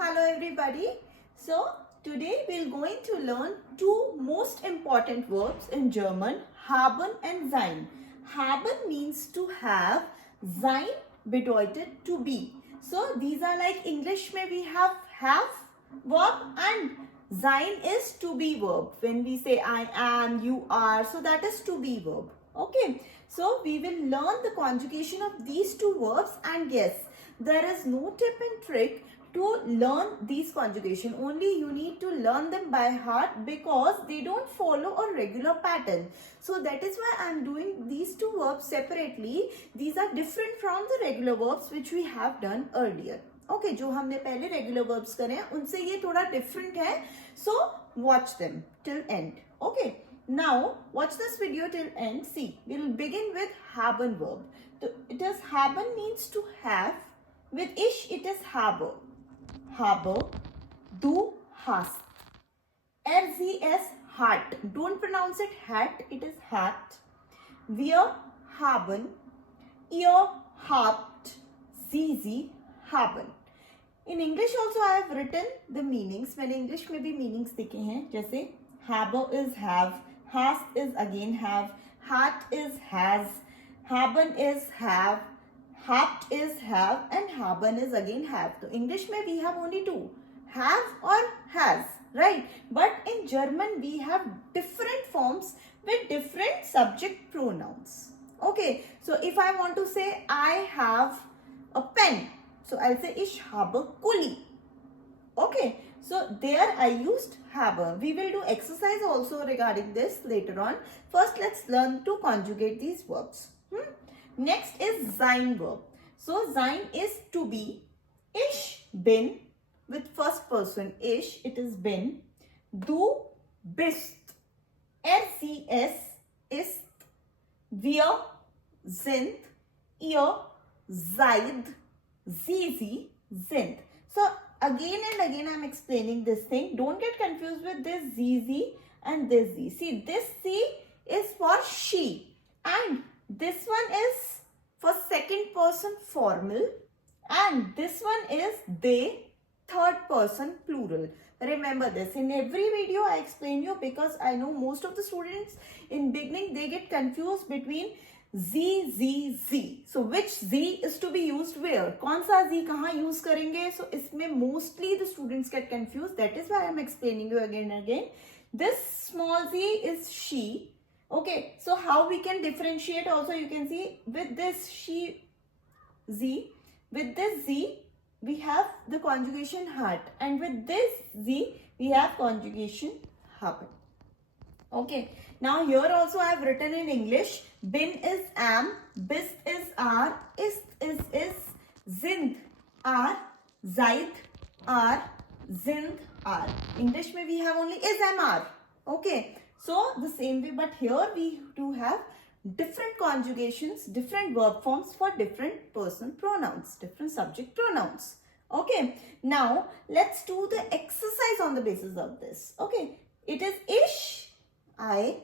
Hello everybody. So today we're going to learn two most important verbs in German, haben and sein. Haben means to have, sein bedeutet to be. So these are like English mein we have verb and sein is to be verb. When we say I am, you are, so that is to be verb. Okay. So we will learn the conjugation of these two verbs, and yes, there is no tip and trick to learn these conjugation. Only you need to learn them by heart because they don't follow a regular pattern. So that is why I am doing these two verbs separately. These are different from the regular verbs which we have done earlier. Okay, जो हमने पहले regular verbs करे हैं उनसे ये थोड़ा different है. So watch them till end. Okay. Now watch this video till end. See, we will begin with haben verb. So it is haben means to have. With ich it is habe. Habe, du hast. Sie es hat. Don't pronounce it hat, it is hat. Wir haben. Ihr habt. Sie haben. In English also I have written the meanings. मैंने English में भी meanings लिखे हैं. जैसे habe is have, hast is again have, hat is has, haben is have, habt is have, and haben is again have. So English mein we have only two, have or has, right? But in German we have different forms with different subject pronouns. Okay, so if I want to say I have a pen, so I'll say ich habe Kuli. Okay, so there I used habe. We will do exercise also regarding this later on. First let's learn to conjugate these verbs. Next is sein verb. So sein is to be. Ich bin with first person ich, it is bin. Du bist. Sie es ist. Wir sind. Ihr seid. Sie sind. So again and again I am explaining this thing. Don't get confused with this sie and this sie. See, this sie is for she and this one is for second person formal and this one is they, third person plural. Remember this. In every video I explain you because I know most of the students in beginning they get confused between z. So which z is to be used where? कौन सा z कहाँ use करेंगे? So इसमें mostly the students get confused. That is why I am explaining you again and again. This small z is she. Okay, so how we can differentiate also, you can see with this she z, with this z we have the conjugation hat, and with this z we have conjugation haben. Okay, now here also I have written in English, bin is am, bist is are, ist is, sind are, seid are, sind are. English mein we have only is, am, are. Okay. So the same way, but here we do have different conjugations, different verb forms for different person pronouns, different subject pronouns. Okay, now let's do the exercise on the basis of this. Okay, it is ich, I,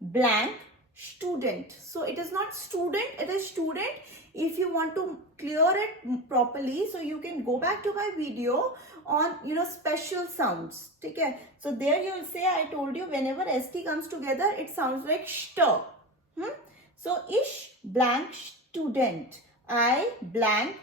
blank, student. So it is not student, it is student. If you want to clear it properly, so you can go back to my video on special sounds. Okay, so there you will say I told you whenever st comes together it sounds like st. So ich blank student, I blank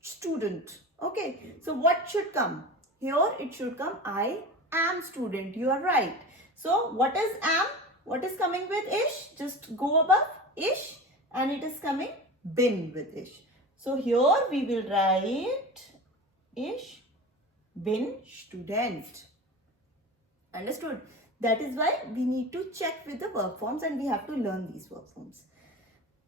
student. Okay, so what should come here? It should come I am student. You are right. So what is am? What is coming with ish? Just go above ish and it is coming bin with ish. So here we will write ish bin student. Understood? That is why we need to check with the verb forms and we have to learn these verb forms.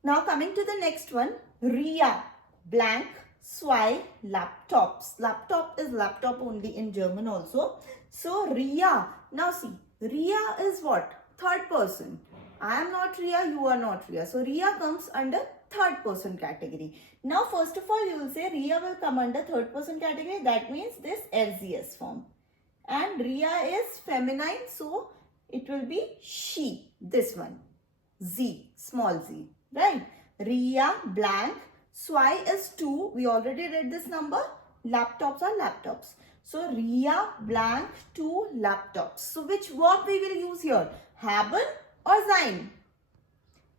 Now coming to the next one, Ria, blank, zwei, laptops. Laptop is laptop only in German also. So Ria, now see, Ria is what? Third person. I am not Ria, you are not Ria. So Ria comes under third person category. Now first of all you will say Ria will come under third person category. That means this RZS form. And Ria is feminine, so it will be she. This one. Z, small z. Right? Ria, blank. Zwei is 2. We already read this number. Laptops are laptops. So Ria blank 2 laptops. So which verb we will use here? Haben or sein?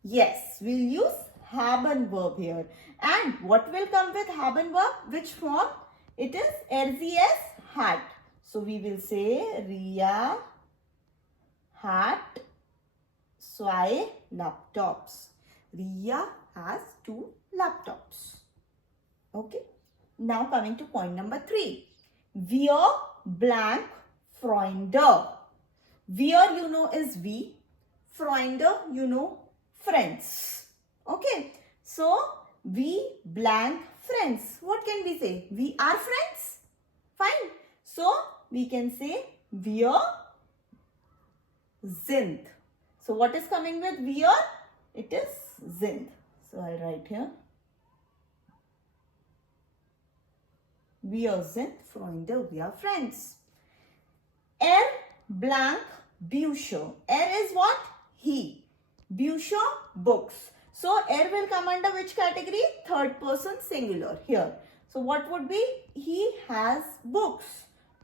Yes, we'll use haben verb here. And what will come with haben verb? Which form? It is RZS hat. So we will say Ria hat 2 laptops. Ria has 2 laptops. Okay. Now coming to point number 3. Wir blank Freunde. Wir you know is we. Freunde you know friends. Okay. So we blank friends. What can we say? We are friends. Fine. So we can say wir sind. So what is coming with wir? It is sind. So I'll write here. Wir sind Freunde, we are friends. Blank Bücher. Is what? He. Bücher, books. So will come under which category? Third person singular here. So what would be? He has books.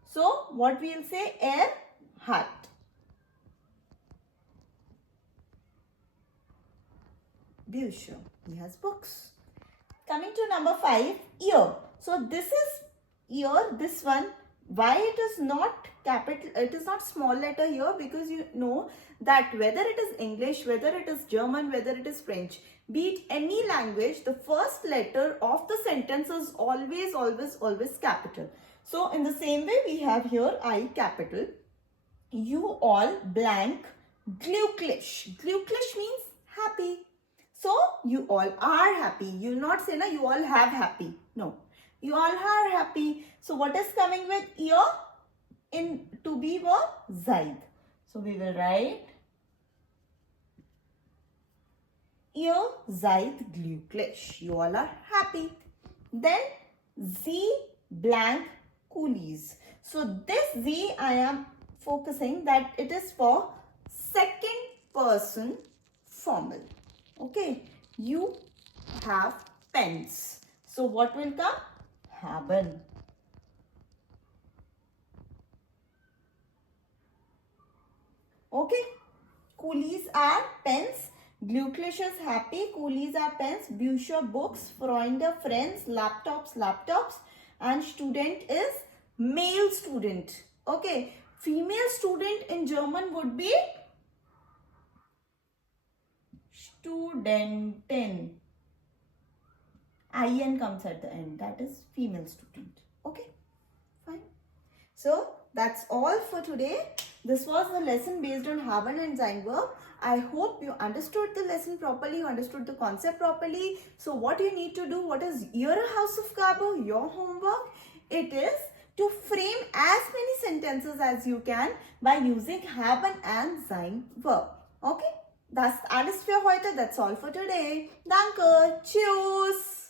So what we'll say? Hat. Bücher. He has books. Coming to number 5, ear. So this is ear, this one. Why it is not capital, it is not small letter here, because you know that whether it is English, whether it is German, whether it is French, be it any language, the first letter of the sentence is always capital. So in the same way we have here I capital. You all blank glücklich. Glücklich means happy. So you all are happy. You will not say, no, you all have happy. No, you all are happy. So what is coming with ear? In to be verb, seid. So we will write ihr seid glücklich. You all are happy. Then sie blank coolies. So this sie I am focusing that it is for second person formal. Okay, you have pens. So what will come? Haben. Okay, coolies are pens. Glücklich is happy. Coolies are pens. Bücher, books. Freunde, friends. Laptops. And student is male student. Okay, female student in German would be Studentin. In comes at the end. That is female student. Okay, fine. So that's all for today. This was the lesson based on haben and sein verb. I hope you understood the lesson properly, you understood the concept properly. So what you need to do, what is your Hausaufgabe, your homework? It is to frame as many sentences as you can by using haben and sein verb. Okay? Das alles für heute. That's all for today. Danke. Tschüss.